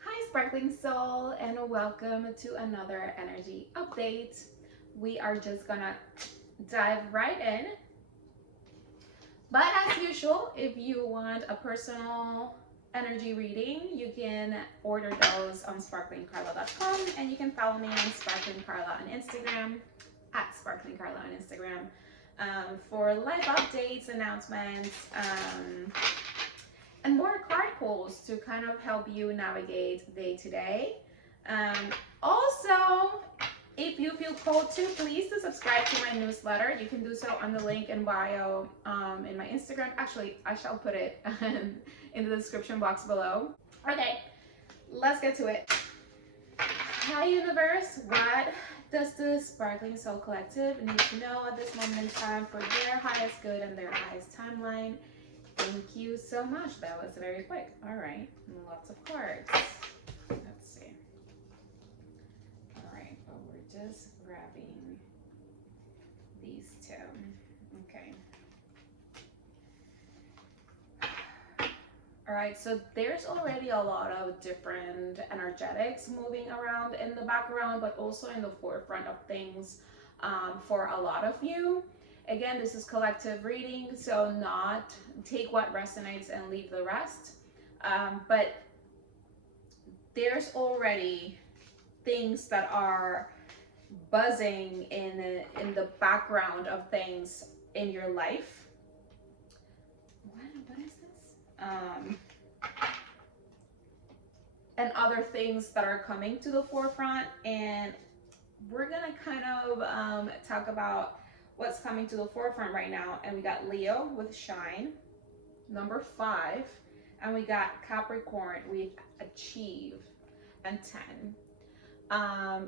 Hi, Sparkling Soul, and welcome to another energy update. We are just gonna dive right in. But as usual, if you want a personal energy reading, you can order those on sparklingcarla.com, and you can follow me on sparklingcarla on Instagram, at sparklingcarla on Instagram, for live updates, announcements, and more card pulls to kind of help you navigate day to day. Also, if you feel called to, please to subscribe to my newsletter. You can do so on the link in bio in my Instagram. Actually, I shall put it in the description box below. Okay, let's get to it. Hi, universe. What does the Sparkling Soul Collective need to know at this moment in time for their highest good and their highest timeline? Thank you so much. That was very quick. All right, lots of cards. Let's see. All right, but we're just grabbing these two. Okay. All right, so there's already a lot of different energetics moving around in the background, but also in the forefront of things for a lot of you. Again, this is collective reading, so not take what resonates and leave the rest. But there's already things that are buzzing in the background of things in your life. What is this? And other things that are coming to the forefront, and we're gonna kind of talk about what's coming to the forefront right now. And we got Leo with Shine, number 5, and we got Capricorn with Achieve and 10.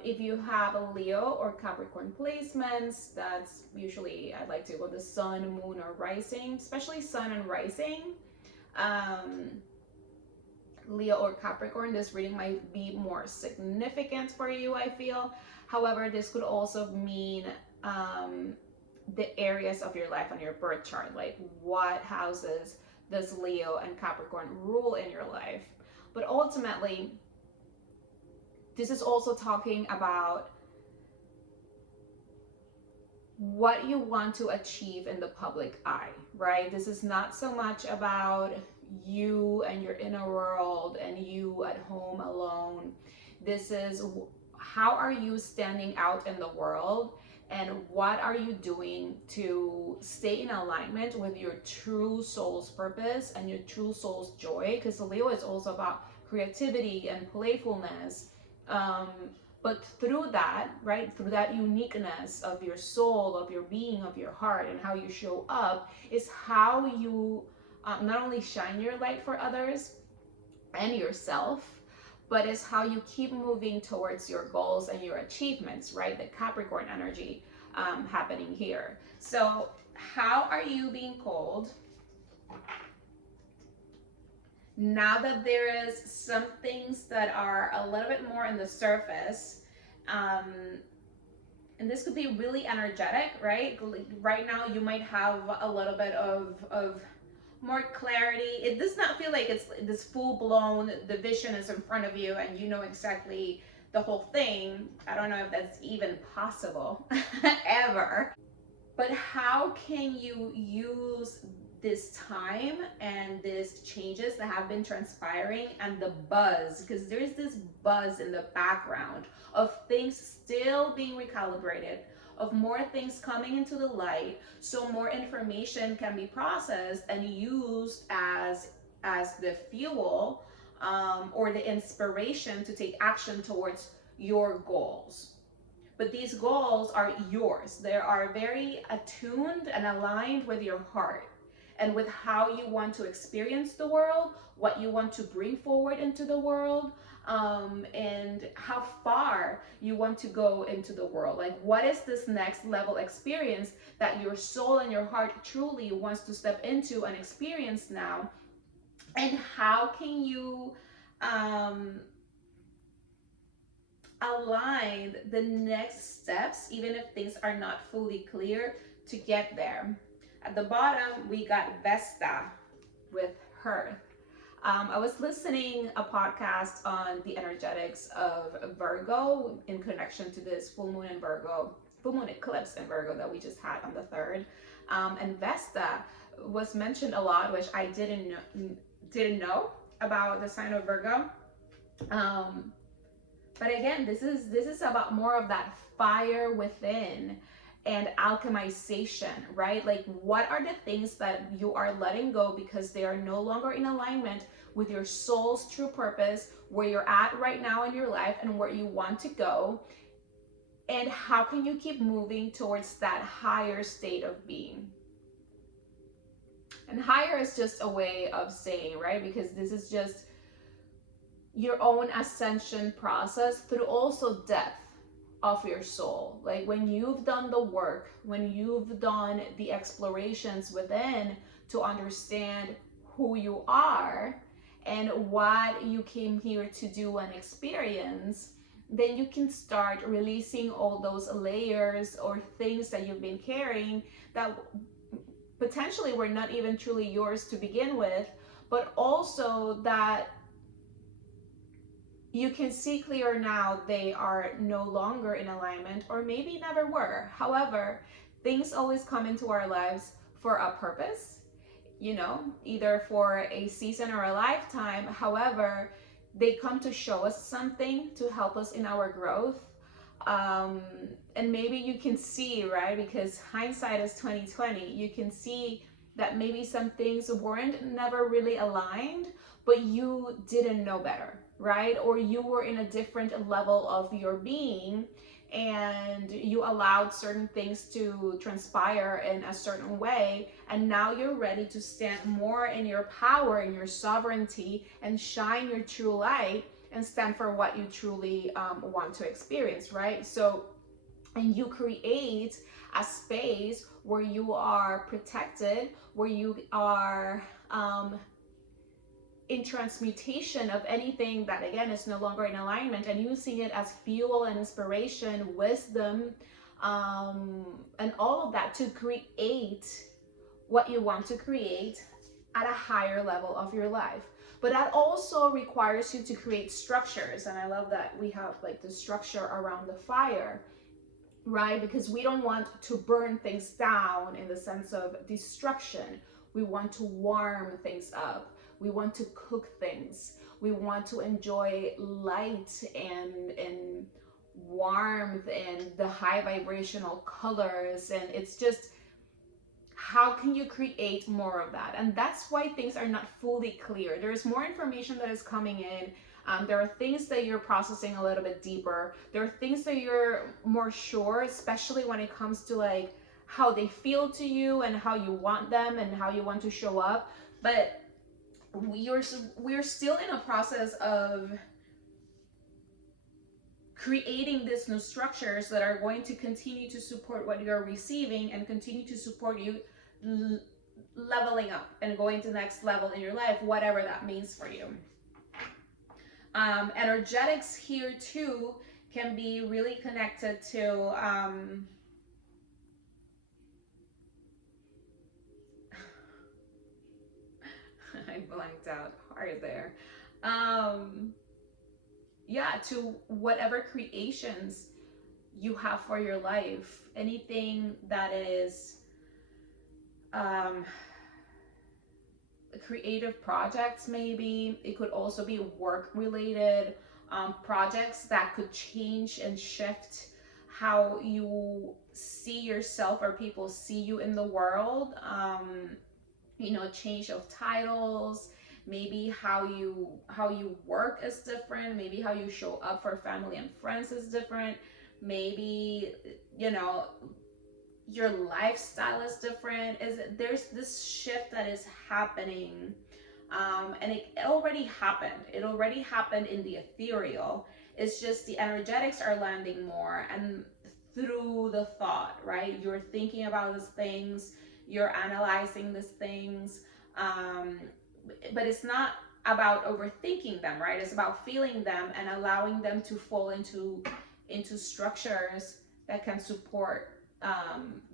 If you have a Leo or Capricorn placements, that's usually, I like to go the sun, moon, or rising, especially sun and rising. Leo or Capricorn, this reading might be more significant for you, I feel. However, this could also mean the areas of your life on your birth chart, like what houses does Leo and Capricorn rule in your life. But ultimately, this is also talking about what you want to achieve in the public eye, right? This is not so much about you and your inner world and you at home alone. This is how are you standing out in the world, and what are you doing to stay in alignment with your true soul's purpose and your true soul's joy? Because Leo is also about creativity and playfulness. But through that, right, through that uniqueness of your soul, of your being, of your heart, and how you show up, is how you not only shine your light for others and yourself, but is how you keep moving towards your goals and your achievements, right? The Capricorn energy happening here. So how are you being called? Now that there is some things that are a little bit more in the surface, and this could be really energetic, right? Right now you might have a little bit of more clarity. It does not feel like it's this full-blown, the vision is in front of you and you know exactly the whole thing. I don't know if that's even possible ever. But how can you use this time and these changes that have been transpiring and the buzz, because there's this buzz in the background of things still being recalibrated, of more things coming into the light, so more information can be processed and used as the fuel or the inspiration to take action towards your goals. But these goals are yours. They are very attuned and aligned with your heart and with how you want to experience the world, what you want to bring forward into the world, and how far you want to go into the world. Like, what is this next level experience that your soul and your heart truly wants to step into and experience now? And how can you align the next steps, even if things are not fully clear, to get there? At the bottom, we got Vesta with Hearth. I was listening a podcast on the energetics of Virgo in connection to this full moon in Virgo, full moon eclipse in Virgo that we just had on the 3rd. And Vesta was mentioned a lot, which I didn't know about the sign of Virgo. Um, but again, this is about more of that fire within and alchemization, right? Like, what are the things that you are letting go because they are no longer in alignment with your soul's true purpose, where you're at right now in your life and where you want to go? And how can you keep moving towards that higher state of being? And higher is just a way of saying, right? Because this is just your own ascension process through also depth of your soul. Like, when you've done the work, when you've done the explorations within to understand who you are and what you came here to do and experience, then you can start releasing all those layers or things that you've been carrying that potentially were not even truly yours to begin with, but also that you can see clear now they are no longer in alignment, or maybe never were. However, things always come into our lives for a purpose, either for a season or a lifetime. However, they come to show us something, to help us in our growth. And maybe you can see, right, because hindsight is 2020, you can see that maybe some things weren't never really aligned, but you didn't know better, right? Or you were in a different level of your being and you allowed certain things to transpire in a certain way, and now you're ready to stand more in your power, in your sovereignty, and shine your true light and stand for what you truly want to experience, right? So, and you create a space where you are protected, where you are in transmutation of anything that, again, is no longer in alignment, and using it as fuel and inspiration, wisdom, and all of that to create what you want to create at a higher level of your life. But that also requires you to create structures, and I love that we have like the structure around the fire, right? Because we don't want to burn things down in the sense of destruction. We want to warm things up. We want to cook things. We want to enjoy light and warmth and the high vibrational colors. And it's just, how can you create more of that? And that's why things are not fully clear. There's more information that is coming in. There are things that you're processing a little bit deeper. There are things that you're more sure, especially when it comes to like how they feel to you and how you want them and how you want to show up. But we're still in a process of creating these new structures that are going to continue to support what you're receiving and continue to support you leveling up and going to the next level in your life, whatever that means for you. Energetics here too can be really connected to I blanked out hard there. Yeah, to whatever creations you have for your life, anything that is creative projects, maybe it could also be work related projects that could change and shift how you see yourself or people see you in the world. Change of titles, maybe how you work is different, maybe how you show up for family and friends is different, maybe your lifestyle is different. There's this shift that is happening, and it already happened in the ethereal. It's just the energetics are landing more, and through the thought, right? You're thinking about these things, you're analyzing these things, but it's not about overthinking them, right? It's about feeling them and allowing them to fall into structures that can support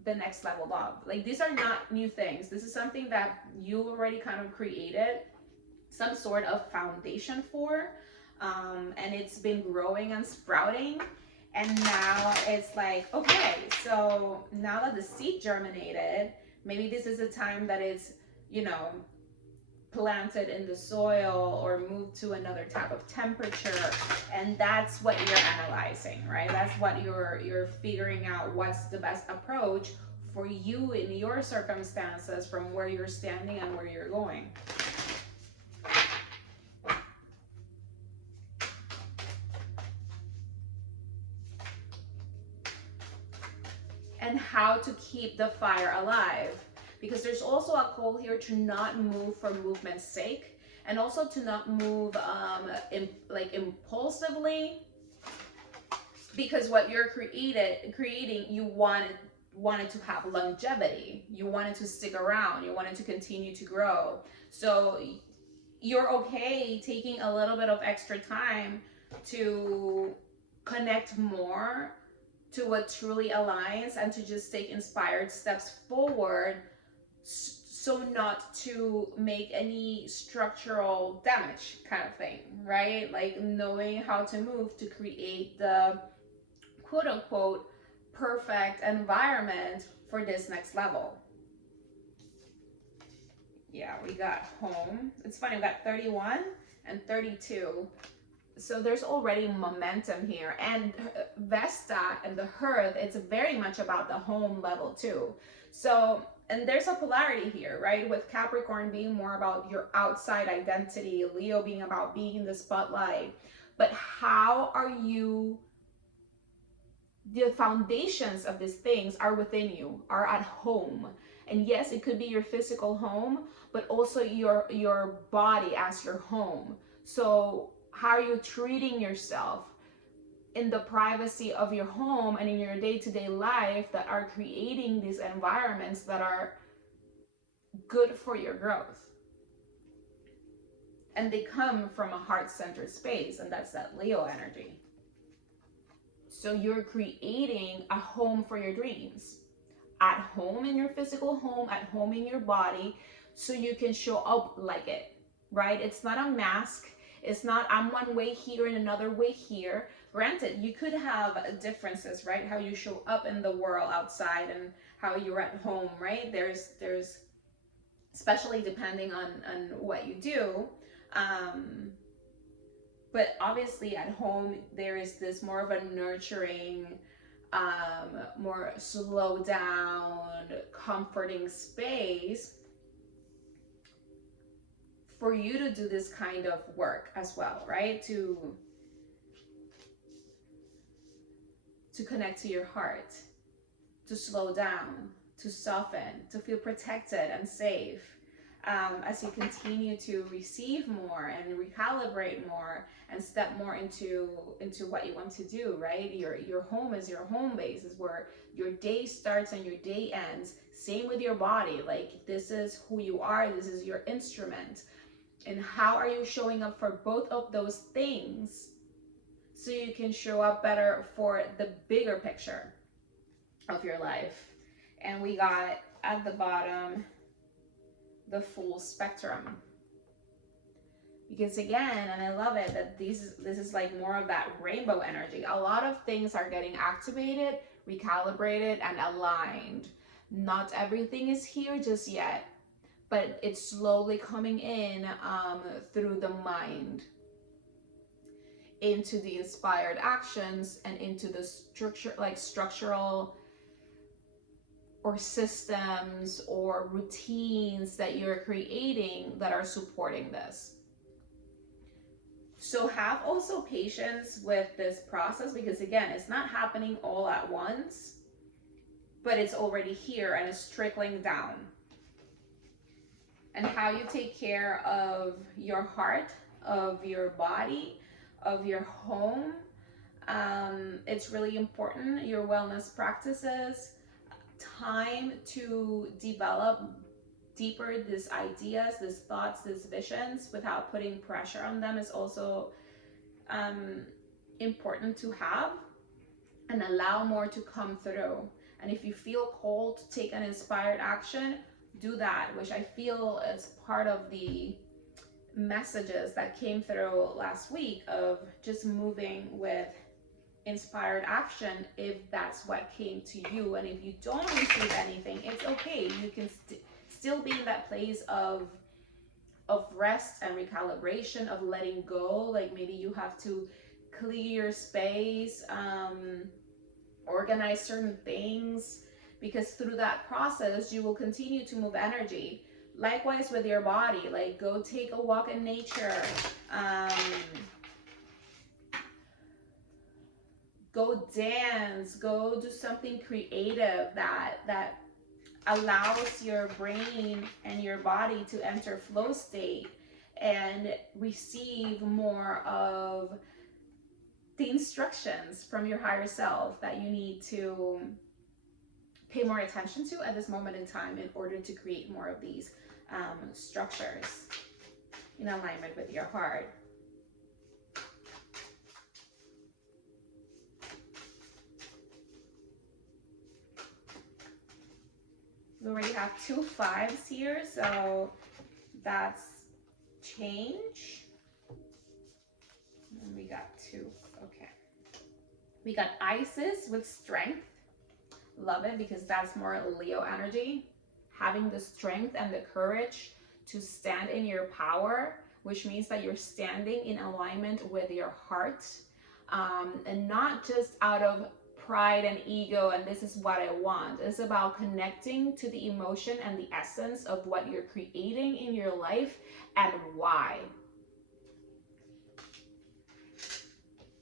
the next level up. Like, these are not new things. This is something that you already kind of created. some sort of foundation for, and it's been growing and sprouting. And now it's like, okay, so now that the seed germinated, maybe this is a time that it's, you know, planted in the soil or moved to another type of temperature. And that's what you're analyzing, right? That's what you're figuring out, what's the best approach for you in your circumstances, from where you're standing and where you're going. And how to keep the fire alive. Because there's also a call here to not move for movement's sake, and also to not move like impulsively, because what you're creating, you wanted to have longevity, you wanted to stick around, you wanted to continue to grow. So you're okay taking a little bit of extra time to connect more to what truly aligns, and to just take inspired steps forward, so not to make any structural damage, kind of thing, right? Like knowing how to move to create the quote unquote perfect environment for this next level. Yeah, we got home. It's funny, we got 31 and 32. So there's already momentum here. And Vesta and the Hearth, it's very much about the home level too. So, and there's a polarity here, right? With Capricorn being more about your outside identity, Leo being about being in the spotlight. But how are you, the foundations of these things are within you, are at home. And yes, it could be your physical home, but also your body as your home. So how are you treating yourself in the privacy of your home and in your day-to-day life, that are creating these environments that are good for your growth? And they come from a heart-centered space, and that's that Leo energy. So you're creating a home for your dreams, at home in your physical home, at home in your body, so you can show up like it, right? It's not a mask. It's not, I'm one way here and another way here. Granted, you could have differences, right? How you show up in the world outside and how you're at home, right? There's especially depending on what you do. But obviously at home, there is this more of a nurturing, more slow down, comforting space for you to do this kind of work as well, right? To connect to your heart, to slow down, to soften, to feel protected and safe, as you continue to receive more and recalibrate more and step more into what you want to do, right? Your home is your home base, is where your day starts and your day ends. Same with your body. Like, this is who you are, this is your instrument. And how are you showing up for both of those things, so you can show up better for the bigger picture of your life? And we got at the bottom the full spectrum, because again, and I love it, that this is like more of that rainbow energy. A lot of things are getting activated, recalibrated, and aligned. Not everything is here just yet, but it's slowly coming in, through the mind, into the inspired actions, and into the structural or systems or routines that you're creating that are supporting this. So have also patience with this process, because again, it's not happening all at once, but it's already here and it's trickling down. And how you take care of your heart, of your body, of your home, it's really important. Your wellness practices, time to develop deeper these ideas, these thoughts, these visions without putting pressure on them is also important to have, and allow more to come through. And if you feel called to take an inspired action, do that, which I feel is part of the messages that came through last week of just moving with inspired action if that's what came to you. And if you don't receive anything, it's okay. You can still be in that place of rest and recalibration, of letting go. Like maybe you have to clear your space, organize certain things, because through that process you will continue to move energy. Likewise with your body, like go take a walk in nature, go dance, go do something creative that allows your brain and your body to enter flow state and receive more of the instructions from your higher self that you need to pay more attention to at this moment in time in order to create more of these structures in alignment with your heart. We already have 2 5s here, so that's change. And we got 2. Okay. We got Isis with strength. Love it, because that's more Leo energy. Having the strength and the courage to stand in your power, which means that you're standing in alignment with your heart, and not just out of pride and ego and this is what I want. It's about connecting to the emotion and the essence of what you're creating in your life and why.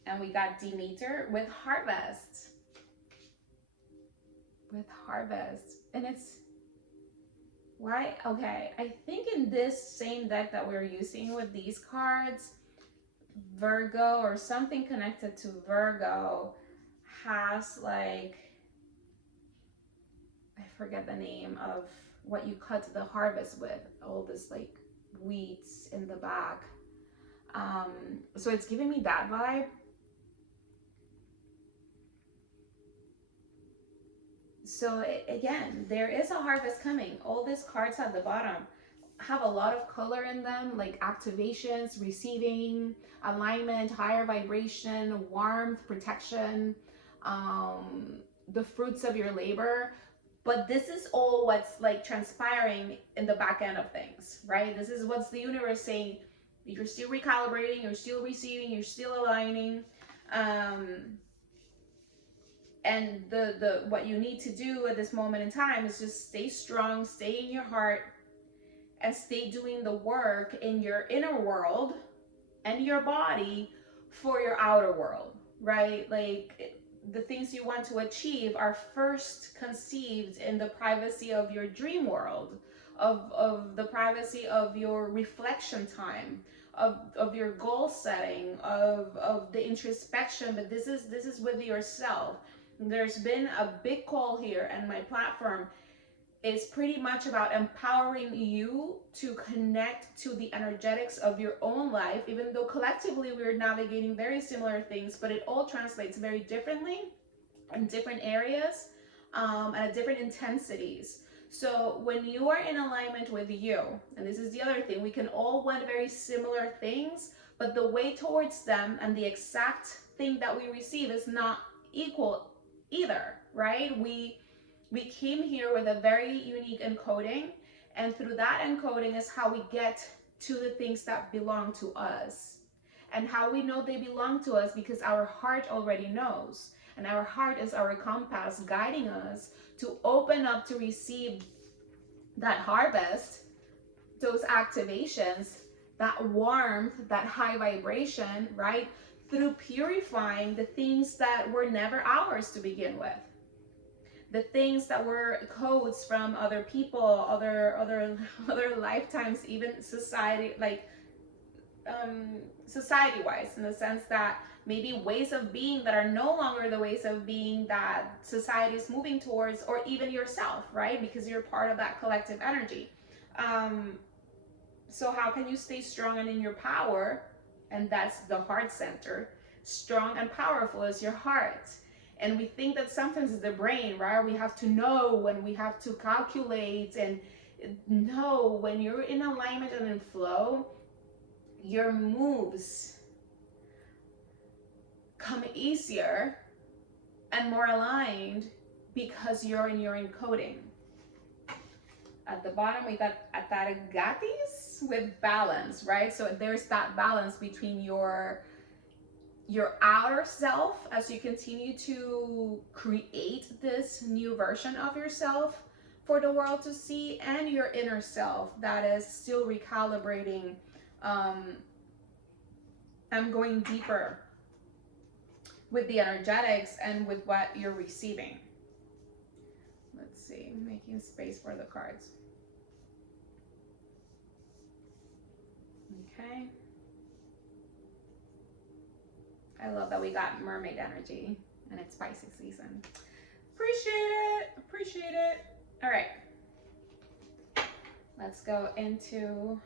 And we got Demeter with harvest. With harvest. And it's why? Okay, I think in this same deck that we're using with these cards, Virgo or something connected to Virgo has like, I forget the name of what you cut the harvest with, all this like weeds in the back. So it's giving me that vibe. So again, there is a harvest coming. All these cards at the bottom have a lot of color in them, like activations, receiving, alignment, higher vibration, warmth, protection, the fruits of your labor. But this is all what's like transpiring in the back end of things, right? This is what's the universe saying. You're still recalibrating, you're still receiving, you're still aligning. And the what you need to do at this moment in time is just stay strong, stay in your heart, and stay doing the work in your inner world and your body for your outer world, right? Like the things you want to achieve are first conceived in the privacy of your dream world, of the privacy of your reflection time, of your goal setting, of the introspection. But this is with yourself. There's been a big call here, and my platform is pretty much about empowering you to connect to the energetics of your own life, even though collectively we're navigating very similar things, but it all translates very differently in different areas, and at different intensities. So when you are in alignment with you, and this is the other thing, we can all want very similar things, but the way towards them and the exact thing that we receive is not equal either, right? We came here with a very unique encoding, and through that encoding is how we get to the things that belong to us. And how we know they belong to us, because our heart already knows, and our heart is our compass guiding us to open up to receive that harvest, those activations, that warmth, that high vibration, right? Through purifying the things that were never ours to begin with. The things that were codes from other people, other lifetimes, even society, like society-wise, in the sense that maybe ways of being that are no longer the ways of being that society is moving towards, or even yourself, right? Because you're part of that collective energy. So how can you stay strong and in your power? And that's the heart center. Strong and powerful is your heart. And we think that sometimes it's the brain, right? We have to know and we have to calculate. And no, when you're in alignment and in flow, your moves come easier and more aligned because you're in your encoding. At the bottom, we got Atharagatis with balance, right? So there's that balance between your outer self as you continue to create this new version of yourself for the world to see, and your inner self that is still recalibrating and going deeper with the energetics and with what you're receiving. Let's see, making space for the cards. Okay. I love that we got mermaid energy and it's Pisces season. Appreciate it. Appreciate it. All right. Let's go into,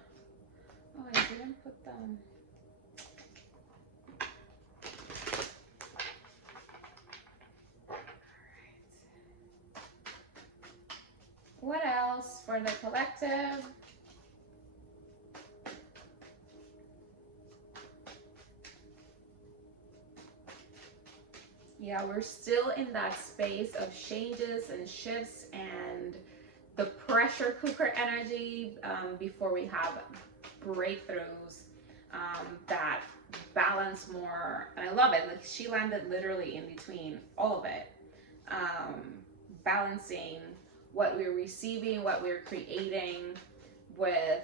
oh, I didn't put them. What else for the collective? Yeah, we're still in that space of changes and shifts and the pressure cooker energy before we have breakthroughs that balance more. And I love it. Like, she landed literally in between all of it. Balancing what we're receiving, what we're creating with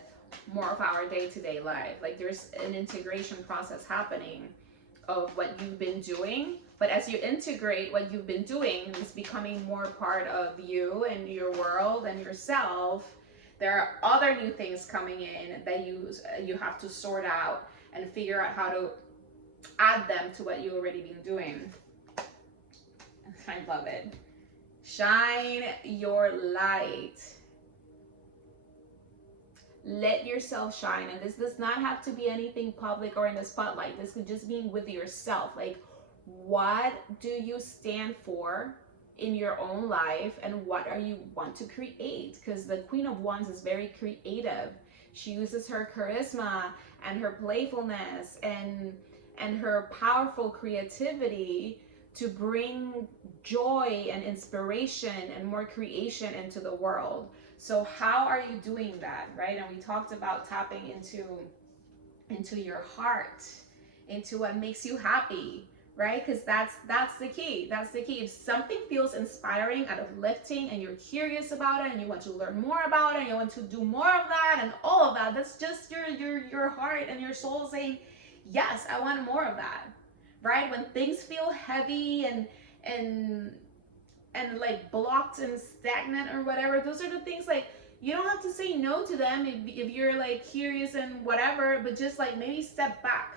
more of our day-to-day life. Like, there's an integration process happening of what you've been doing, but as you integrate what you've been doing, it's becoming more part of you and your world and yourself. There are other new things coming in that you have to sort out and figure out how to add them to what you've already been doing. I love it. Shine your light. Let yourself shine. And this does not have to be anything public or in the spotlight. This could just be with yourself. Like, what do you stand for in your own life, and what are you want to create? Because the Queen of Wands is very creative. She uses her charisma and her playfulness and her powerful creativity to bring joy and inspiration and more creation into the world. So how are you doing that, right? And we talked about tapping into your heart, into what makes you happy, right? Because that's the key. That's the key. If something feels inspiring and uplifting and you're curious about it and you want to learn more about it and you want to do more of that and all of that, that's just your heart and your soul saying, yes, I want more of that, right? When things feel heavy and like blocked and stagnant or whatever, those are the things, like, you don't have to say no to them if you're like curious and whatever, but just like maybe step back,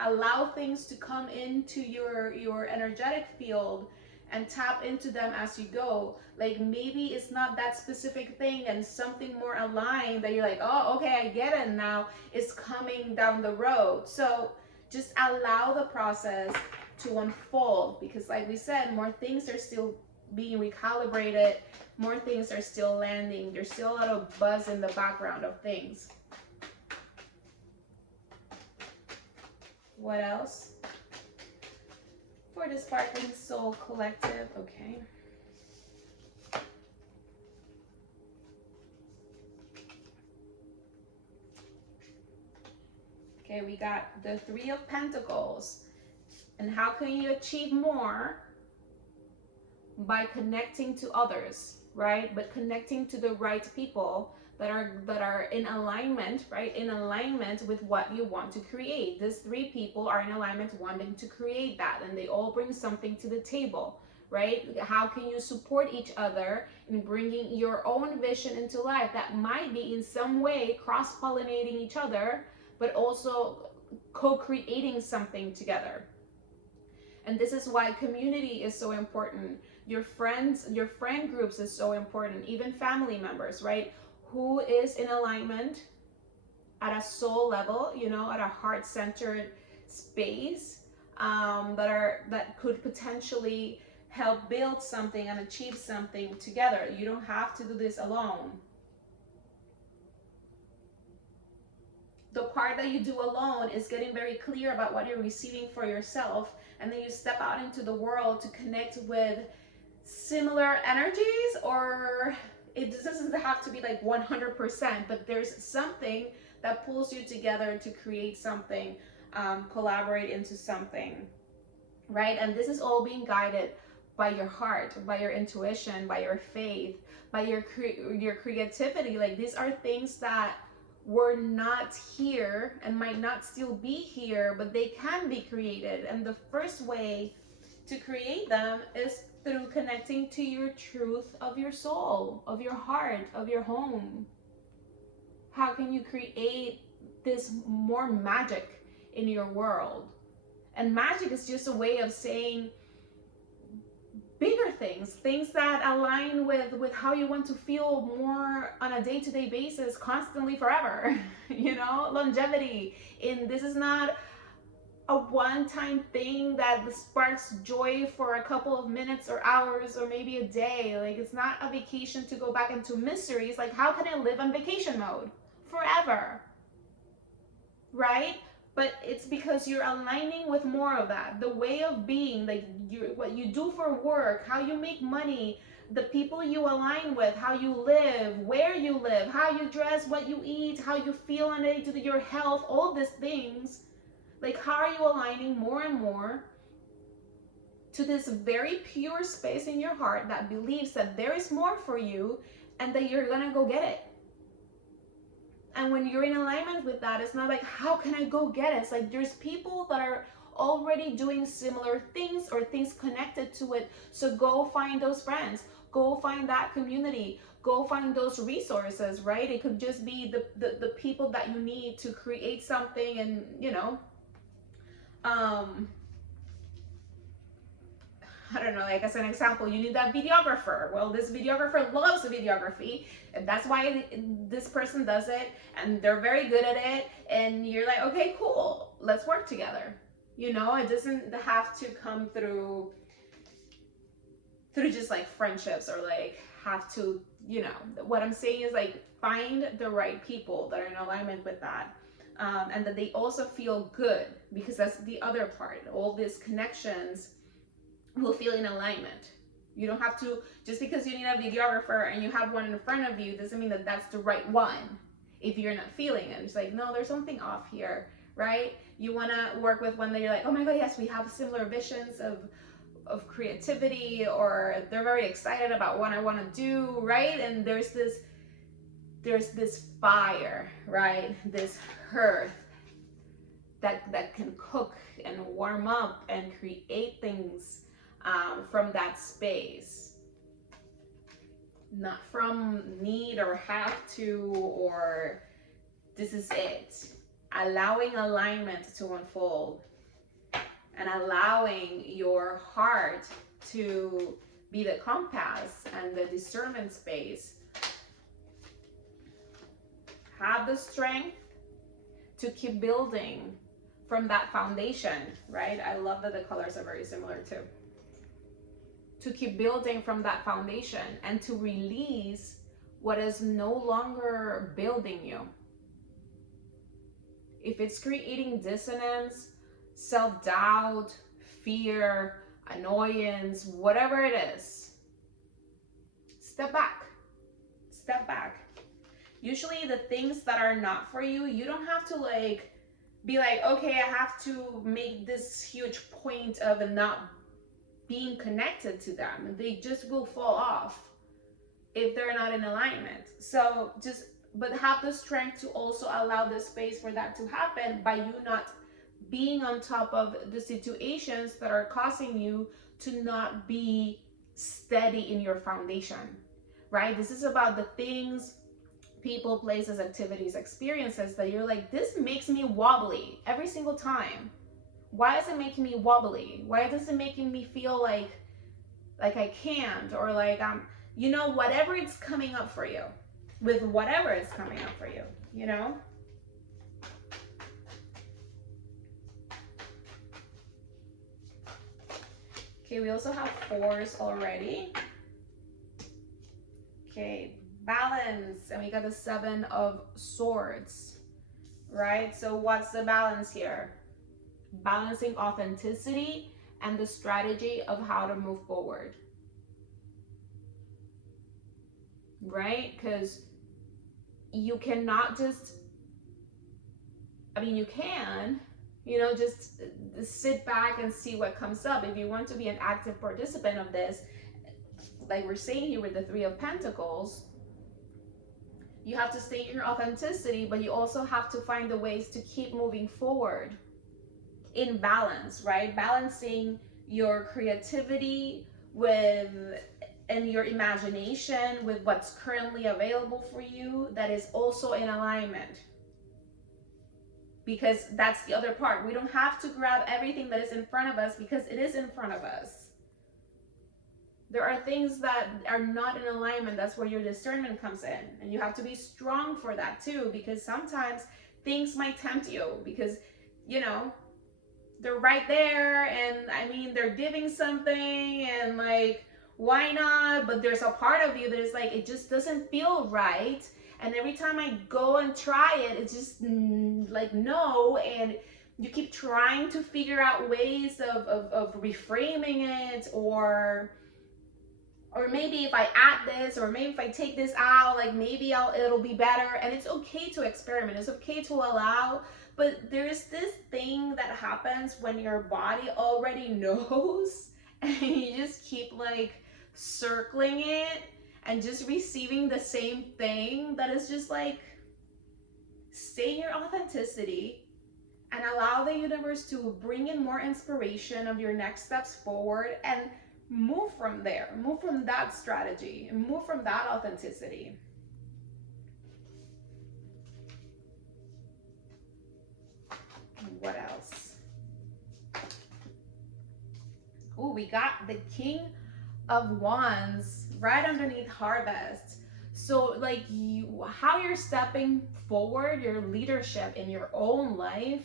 allow things to come into your energetic field and tap into them as you go. Like, maybe it's not that specific thing and something more aligned that you're like, oh, okay, I get it now, it's coming down the road. So just allow the process to unfold, because like we said, more things are still being recalibrated, more things are still landing. There's still a lot of buzz in the background of things. What else for the Sparkling Soul Collective? Okay. Okay, we got the Three of Pentacles. And how can you achieve more? By connecting to others, right? But connecting to the right people that are in alignment, right? In alignment with what you want to create. These three people are in alignment wanting to create that, and they all bring something to the table, right? How can you support each other in bringing your own vision into life that might be in some way cross-pollinating each other, but also co-creating something together? And this is why community is so important. Your friends, your friend groups is so important, even family members, right? Who is in alignment at a soul level, you know, at a heart-centered space, that could potentially help build something and achieve something together. You don't have to do this alone. The part that you do alone is getting very clear about what you're receiving for yourself, and then you step out into the world to connect with similar energies, or it doesn't have to be like 100%, but there's something that pulls you together to create something, collaborate into something, right? And this is all being guided by your heart, by your intuition, by your faith, by your creativity. Like, these are things that were not here and might not still be here, but they can be created. And the first way to create them is through connecting to your truth of your soul, of your heart, of your home. How can you create this more magic in your world? And magic is just a way of saying bigger things that align with how you want to feel more on a day-to-day basis, constantly, forever. You know, longevity. And this is not a one-time thing that sparks joy for a couple of minutes or hours or maybe a day. Like, it's not a vacation to go back into miseries. Like, how can I live on vacation mode forever? Right? But it's because you're aligning with more of that. The way of being, like what you do for work, how you make money, the people you align with, how you live, where you live, how you dress, what you eat, how you feel on it, to your health, all these things. Like, how are you aligning more and more to this very pure space in your heart that believes that there is more for you and that you're gonna go get it? And when you're in alignment with that, it's not like, how can I go get it? It's like, there's people that are already doing similar things or things connected to it. So go find those friends, go find that community, go find those resources, right? It could just be the people that you need to create something. And, you know, I don't know, like as an example, you need that videographer. Well, this videographer loves videography, and that's why this person does it, and they're very good at it, and you're like, okay, cool, let's work together. You know, it doesn't have to come through just like friendships, or like have to, you know, what I'm saying is like, find the right people that are in alignment with that. And that they also feel good, because that's the other part. All these connections will feel in alignment. You don't have to, just because you need a videographer and you have one in front of you, doesn't mean that that's the right one if you're not feeling it. It's like, no, there's something off here, right? You want to work with one that you're like, oh my God, yes, we have similar visions of creativity, or they're very excited about what I want to do, right? And there's this fire, right? This hearth that can cook and warm up and create things from that space, not from need or have to, or this is it. Allowing alignment to unfold, and allowing your heart to be the compass and the discernment space. Have the strength to keep building from that foundation, right? I love that the colors are very similar too. To keep building from that foundation and to release what is no longer building you. If it's creating dissonance, self-doubt, fear, annoyance, whatever it is, step back. Step back. Usually the things that are not for you, you don't have to like be like, okay, I have to make this huge point of not being connected to them. They just will fall off if they're not in alignment. So just, but have the strength to also allow the space for that to happen by you not being on top of the situations that are causing you to not be steady in your foundation, right? This is about the things, people, places, activities, experiences that you're like, this makes me wobbly every single time. Why is it making me wobbly? Why is it making me feel like I can't, or like you know, whatever it's coming up for you, with whatever is coming up for you, you know? Okay, we also have 4s already. Okay, balance, and we got the 7 of Swords, right? So what's the balance here? Balancing authenticity and the strategy of how to move forward, right? Because you cannot just, I mean, you can, you know, just sit back and see what comes up. If you want to be an active participant of this, like we're saying here with the Three of Pentacles, you have to stay in your authenticity, but you also have to find the ways to keep moving forward in balance, right? Balancing your creativity with and your imagination with what's currently available for you that is also in alignment. Because that's the other part. We don't have to grab everything that is in front of us because it is in front of us. There are things that are not in alignment. That's where your discernment comes in. And you have to be strong for that too, because sometimes things might tempt you because, you know, they're right there and I mean, they're giving something and like, why not? But there's a part of you that is like, it just doesn't feel right. And every time I go and try it, it's just like, no. And you keep trying to figure out ways of reframing it, or maybe if I add this, or maybe if I take this out, like maybe it'll be better. And it's okay to experiment. It's okay to allow. But there's this thing that happens when your body already knows and you just keep like circling it and just receiving the same thing, that is just like, stay in your authenticity and allow the universe to bring in more inspiration of your next steps forward, and move from there, move from that strategy, and move from that authenticity. What else? Oh, we got the King of Wands right underneath Harvest. So like how you're stepping forward, your leadership in your own life,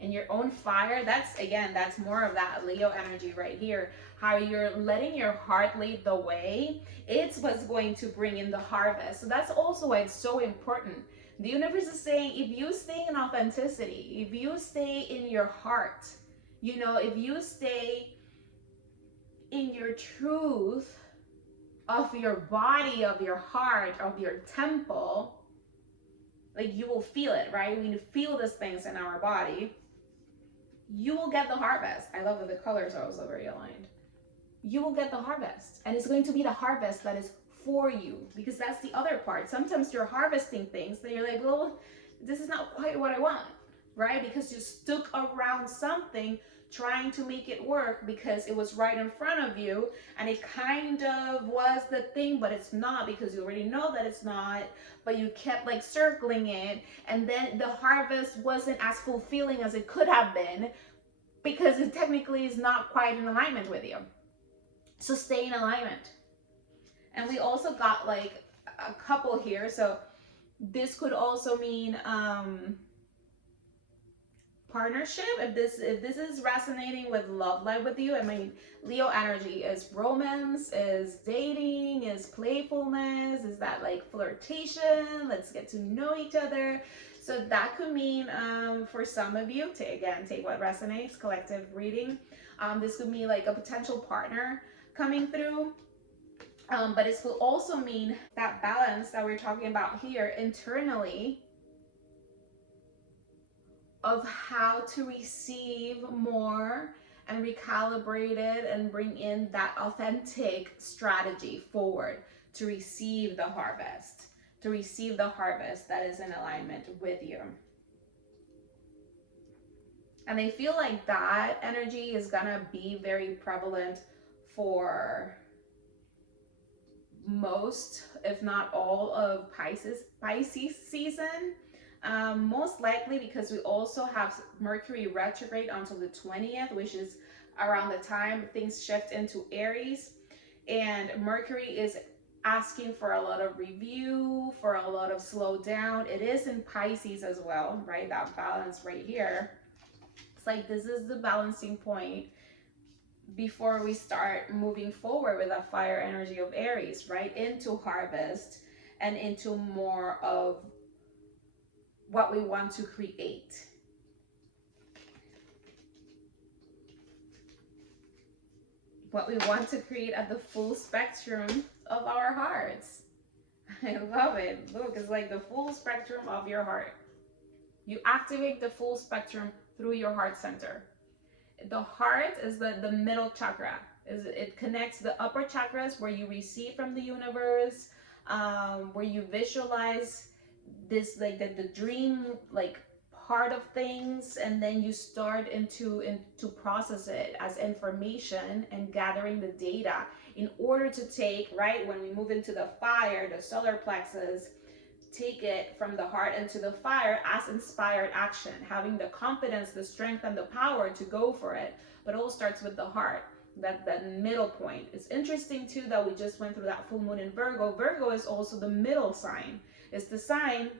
in your own fire. That's more of that Leo energy right here. How you're letting your heart lead the way. It's what's going to bring in the harvest. So that's also why it's so important. The universe is saying, if you stay in authenticity, if you stay in your heart, you know, if you stay in your truth of your body, of your heart, of your temple, like you will feel it, right? We feel these things in our body. You will get the harvest. I love that the colors are also very aligned. You will get the harvest, and it's going to be the harvest that is for you, because that's the other part. Sometimes you're harvesting things that you're like, well, this is not quite what I want, right? Because you stuck around something trying to make it work because it was right in front of you, and it kind of was the thing, but it's not, because you already know that it's not, but you kept like circling it, and then the harvest wasn't as fulfilling as it could have been because it technically is not quite in alignment with you. So stay in alignment. And we also got like a couple here, so this could also mean partnership. If this is resonating with love life with you, I mean, Leo energy is romance, is dating, is playfulness, is that like flirtation, let's get to know each other. So that could mean for some of you, to again take what resonates, collective reading, this could mean like a potential partner coming through. But it will also mean that balance that we're talking about here internally, of how to receive more and recalibrate it and bring in that authentic strategy forward to receive the harvest, that is in alignment with you. And I feel like that energy is gonna be very prevalent for most, if not all, of Pisces season. Most likely because we also have Mercury retrograde until the 20th, which is around the time things shift into Aries. And Mercury is asking for a lot of review, for a lot of slow down. It is in Pisces as well, right? That balance right here. It's like this is the balancing point before we start moving forward with that fire energy of Aries, right? Into harvest and into more of what we want to create. What we want to create at the full spectrum of our hearts. I love it. Look, it's like the full spectrum of your heart. You activate the full spectrum through your heart center. The heart is the middle chakra. It connects the upper chakras where you receive from the universe, where you visualize this, like the dream, like part of things, and then you start into process it as information and gathering the data in order to take, right, when we move into the fire, the solar plexus, take it from the heart into the fire as inspired action, having the confidence, the strength, and the power to go for it. But it all starts with the heart, that middle point. It's interesting too that we just went through that full moon in Virgo. Virgo is also the middle sign. It's the sign,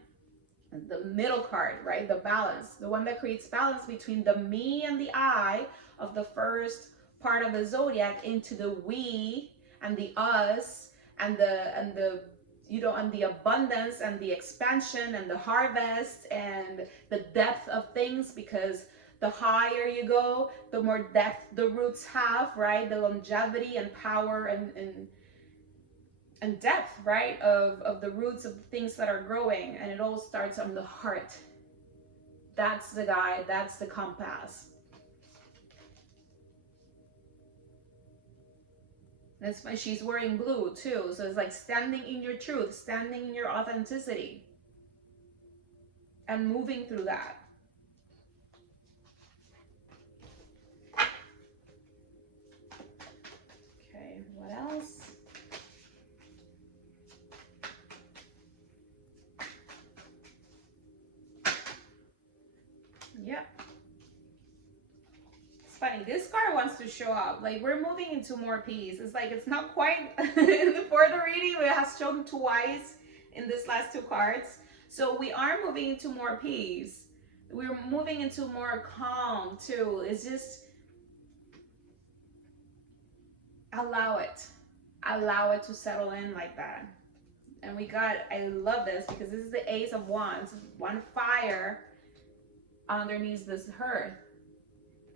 the middle card, right? The balance, the one that creates balance between the me and the I of the first part of the zodiac into the we and the us and the you know, and the abundance and the expansion and the harvest and the depth of things, because the higher you go, the more depth the roots have, right? The longevity and power and depth, right, of the roots of the things that are growing. And it all starts on the heart. That's the guide, that's the compass. That's why she's wearing blue too. So it's like standing in your truth, standing in your authenticity, and moving through that. Okay, what else? Yep. It's funny, this card wants to show up. Like, we're moving into more peace. It's like, it's not quite for the reading, but it has shown twice in this last two cards. So we are moving into more peace. We're moving into more calm too. It's just, allow it. Allow it to settle in like that. And we got, I love this because this is the Ace of Wands, one fire underneath this hearth.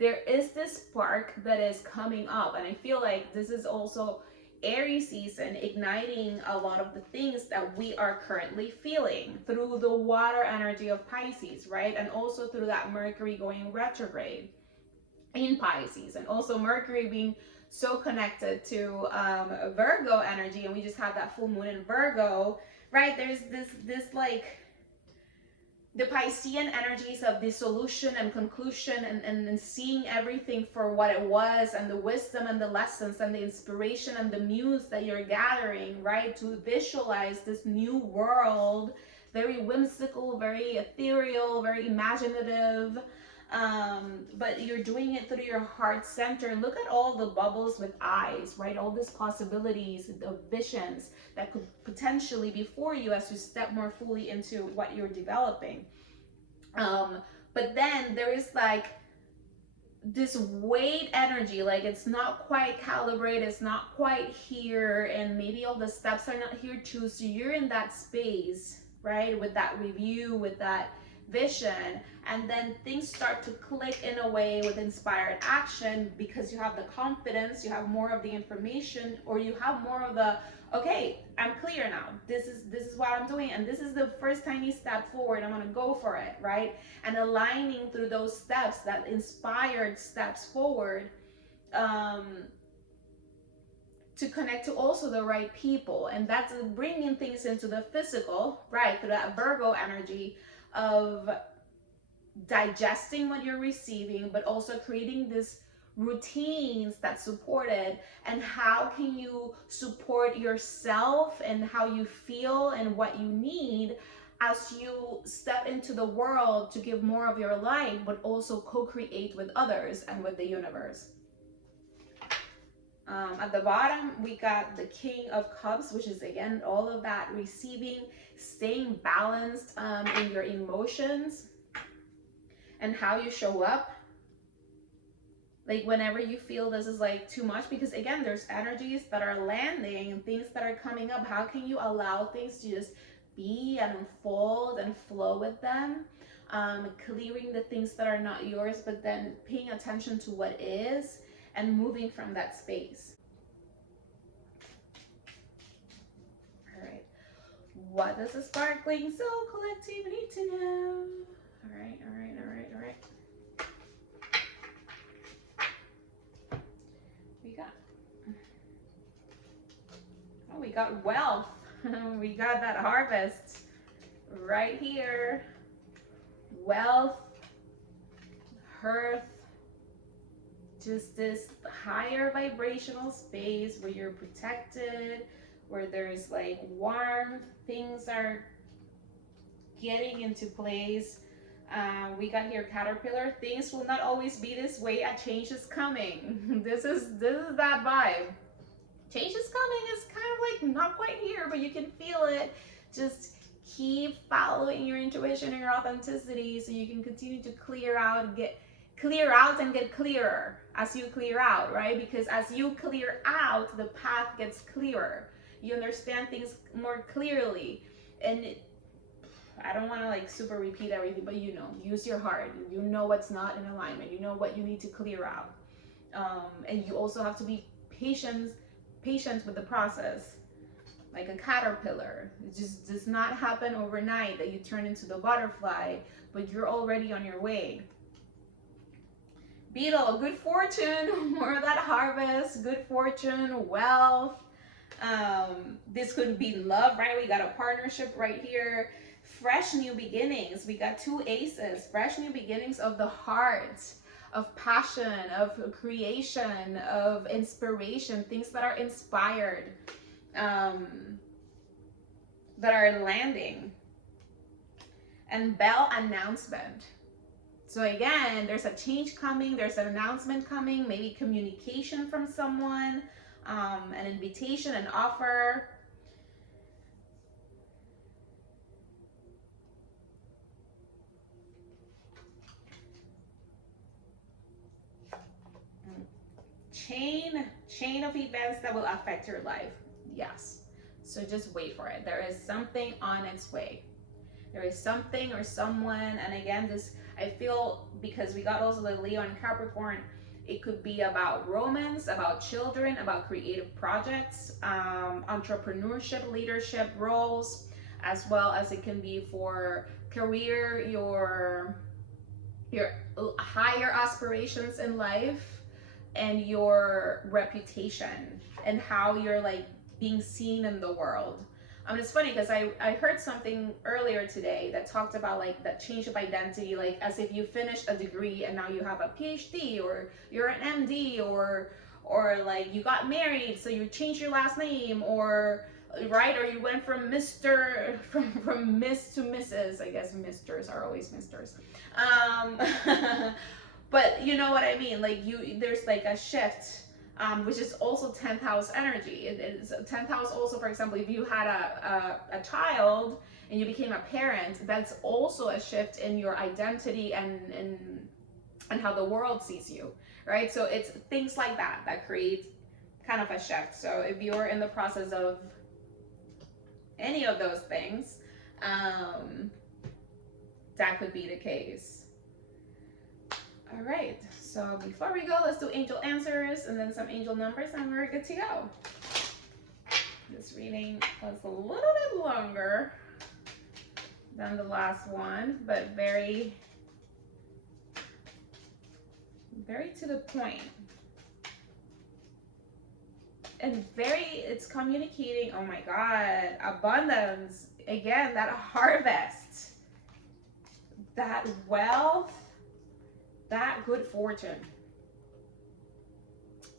There is this spark that is coming up, and I feel like this is also Aries season, igniting a lot of the things that we are currently feeling through the water energy of Pisces, right? And also through that Mercury going retrograde in Pisces, and also Mercury being so connected to Virgo energy, and we just had that full moon in Virgo, right? There's this like the Piscean energies of dissolution and conclusion, and seeing everything for what it was, and the wisdom and the lessons and the inspiration and the muse that you're gathering, right? To visualize this new world, very whimsical, very ethereal, very imaginative. But you're doing it through your heart center. Look at all the bubbles with eyes, right? All these possibilities, the visions that could potentially be for you as you step more fully into what you're developing. But then there is like this weight energy, like it's not quite calibrated, it's not quite here, and maybe all the steps are not here too. So you're in that space, right? With that review, with that vision, and then things start to click in a way with inspired action because you have the confidence, you have more of the information, or you have more of the, okay, I'm clear now, this is what I'm doing, and this is the first tiny step forward, I'm gonna go for it, right? And aligning through those steps, that inspired steps forward, to connect to also the right people. And that's bringing things into the physical, right? Through that Virgo energy of digesting what you're receiving, but also creating this routines that support it. And how can you support yourself and how you feel and what you need as you step into the world to give more of your life, but also co-create with others and with the universe. At the bottom, we got the King of Cups, which is again all of that receiving, staying balanced in your emotions and how you show up. Like whenever you feel this is like too much, because again, there's energies that are landing and things that are coming up. How can you allow things to just be and unfold and flow with them. Clearing the things that are not yours, but then paying attention to what is and moving from that space. All right. What does the sparkling soul collective need to know? All right, all right, all right, all right. We got, oh, we got wealth. We got that harvest right here. Wealth, hearth, just this higher vibrational space where you're protected, where there's like warmth, things are getting into place. We got here caterpillar. Things will not always be this way. A change is coming. This is that vibe. Change is coming. It's kind of like not quite here, but you can feel it. Just keep following your intuition and your authenticity so you can continue to clear out and get clearer as you clear out, right? Because as you clear out, the path gets clearer. You understand things more clearly. And I don't want to like super repeat everything, but you know, use your heart. You know what's not in alignment. You know what you need to clear out. And you also have to be patient with the process. Like a caterpillar, it just does not happen overnight that you turn into the butterfly, but you're already on your way. Beetle, good fortune, more of that harvest, good fortune, wealth. This could be love, right? We got a partnership right here. Fresh new beginnings. We got two aces. Fresh new beginnings of the heart, of passion, of creation, of inspiration, things that are inspired, that are landing. And bell announcement. So again, there's a change coming, there's an announcement coming, maybe communication from someone, an invitation, an offer. Chain of events that will affect your life. Yes. So just wait for it. There is something on its way. There is something or someone, and again, this, I feel, because we got also the Leo and Capricorn, it could be about romance, about children, about creative projects, entrepreneurship, leadership roles, as well as it can be for career, your higher aspirations in life, and your reputation and how you're like being seen in the world. It's funny because I heard something earlier today that talked about like that change of identity, like as if you finished a degree and now you have a PhD, or you're an MD, or like you got married so you changed your last name, or right, or you went from Mr. from Miss to Mrs. I guess Misters are always Misters. But you know what I mean, like there's like a shift, which is also 10th house energy. It is 10th house also, for example, if you had a child and you became a parent, that's also a shift in your identity and how the world sees you, right? So it's things like that create kind of a shift. So if you're in the process of any of those things, that could be the case. All right, so before we go, let's do angel answers and then some angel numbers, and we're good to go. This reading was a little bit longer than the last one, but very to the point. And it's communicating, oh my God, abundance. Again, that harvest, that wealth, that good fortune.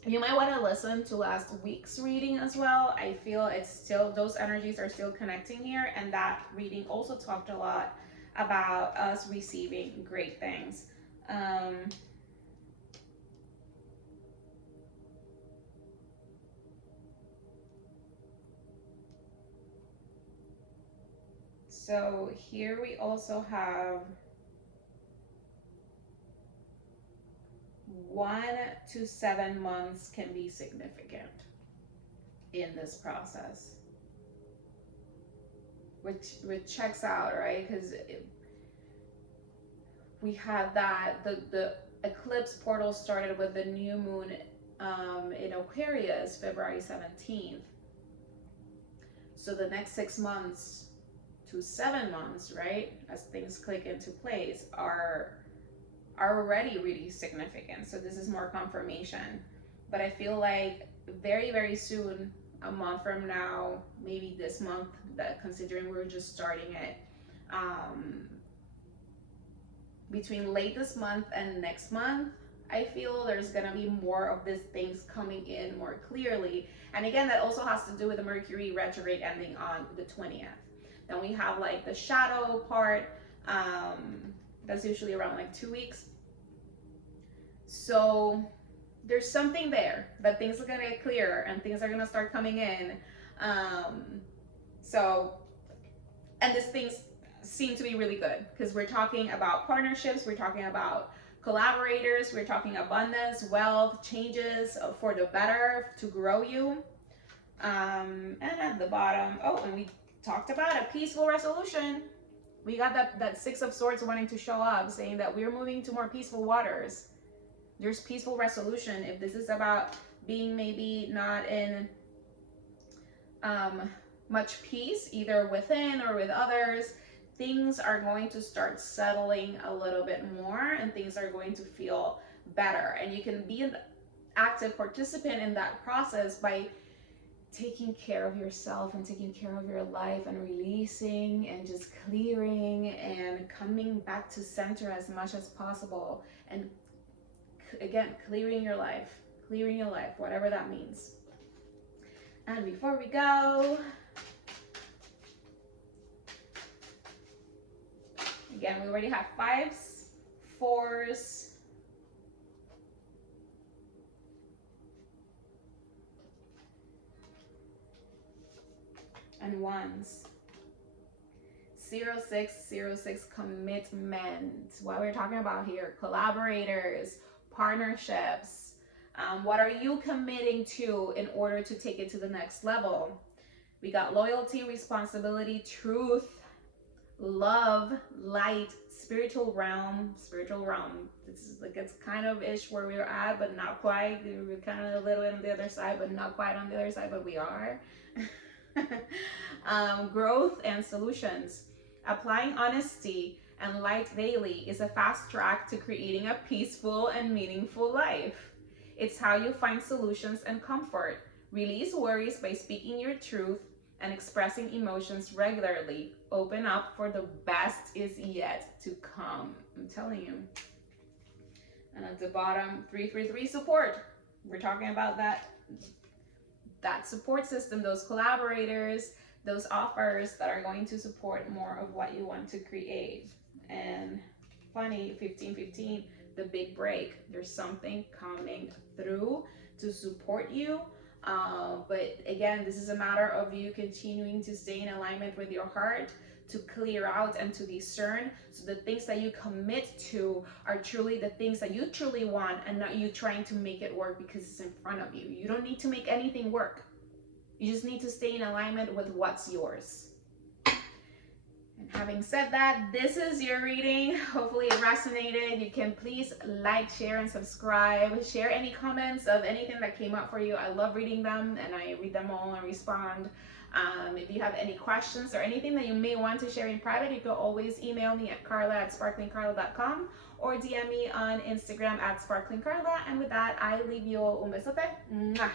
You might want to listen to last week's reading as well. I feel it's still, those energies are still connecting here, and that reading also talked a lot about us receiving great things. So here we also have 1 to 7 months can be significant in this process. which checks out, right? Because we had that the eclipse portal started with the new moon in Aquarius, February 17th. So the next 6 months to 7 months, right, as things click into place, are already really significant. So this is more confirmation. But I feel like very, very soon, a month from now, maybe this month, that considering we're just starting it, between late this month and next month, I feel there's gonna be more of these things coming in more clearly. And again, that also has to do with the Mercury retrograde ending on the 20th. Then we have like the shadow part, that's usually around like 2 weeks. So there's something there that things are gonna get clearer and things are gonna start coming in. And these things seem to be really good because we're talking about partnerships, we're talking about collaborators, we're talking abundance, wealth, changes for the better to grow you. And at the bottom, oh, and we talked about a peaceful resolution. We got that Six of Swords wanting to show up, saying that we're moving to more peaceful waters. There's peaceful resolution. If this is about being maybe not in much peace, either within or with others, things are going to start settling a little bit more and things are going to feel better. And you can be an active participant in that process by taking care of yourself and taking care of your life and releasing and just clearing and coming back to center as much as possible. And again, clearing your life, whatever that means. And before we go, again, we already have 5s, 4s, and 1s. 0606 commitment. What we're talking about here, collaborators, partnerships. What are you committing to in order to take it to the next level? We got loyalty, responsibility, truth, love, light, spiritual realm. This is like, it's kind of ish where we're at, but not quite. We're kind of a little bit on the other side, but not quite on the other side, but we are. Growth and solutions. Applying honesty and light daily is a fast track to creating a peaceful and meaningful life. It's how you find solutions and comfort. Release worries by speaking your truth and expressing emotions regularly. Open up for the best is yet to come. I'm telling you. And at the bottom, 333 support. We're talking about that support system, those collaborators, those offers that are going to support more of what you want to create. And funny, 1515, the big break. There's something coming through to support you. But again, this is a matter of you continuing to stay in alignment with your heart, to clear out and to discern, so the things that you commit to are truly the things that you truly want, and not you trying to make it work because it's in front of you. You don't need to make anything work. You just need to stay in alignment with what's yours. And having said that, this is your reading. Hopefully it resonated. You can please like, share, and subscribe. Share any comments of anything that came up for you. I love reading them and I read them all and respond. If you have any questions or anything that you may want to share in private, you can always email me at carla@sparklingcarla.com or DM me on Instagram at sparklingcarla. And with that, I leave you un besote. Mwah.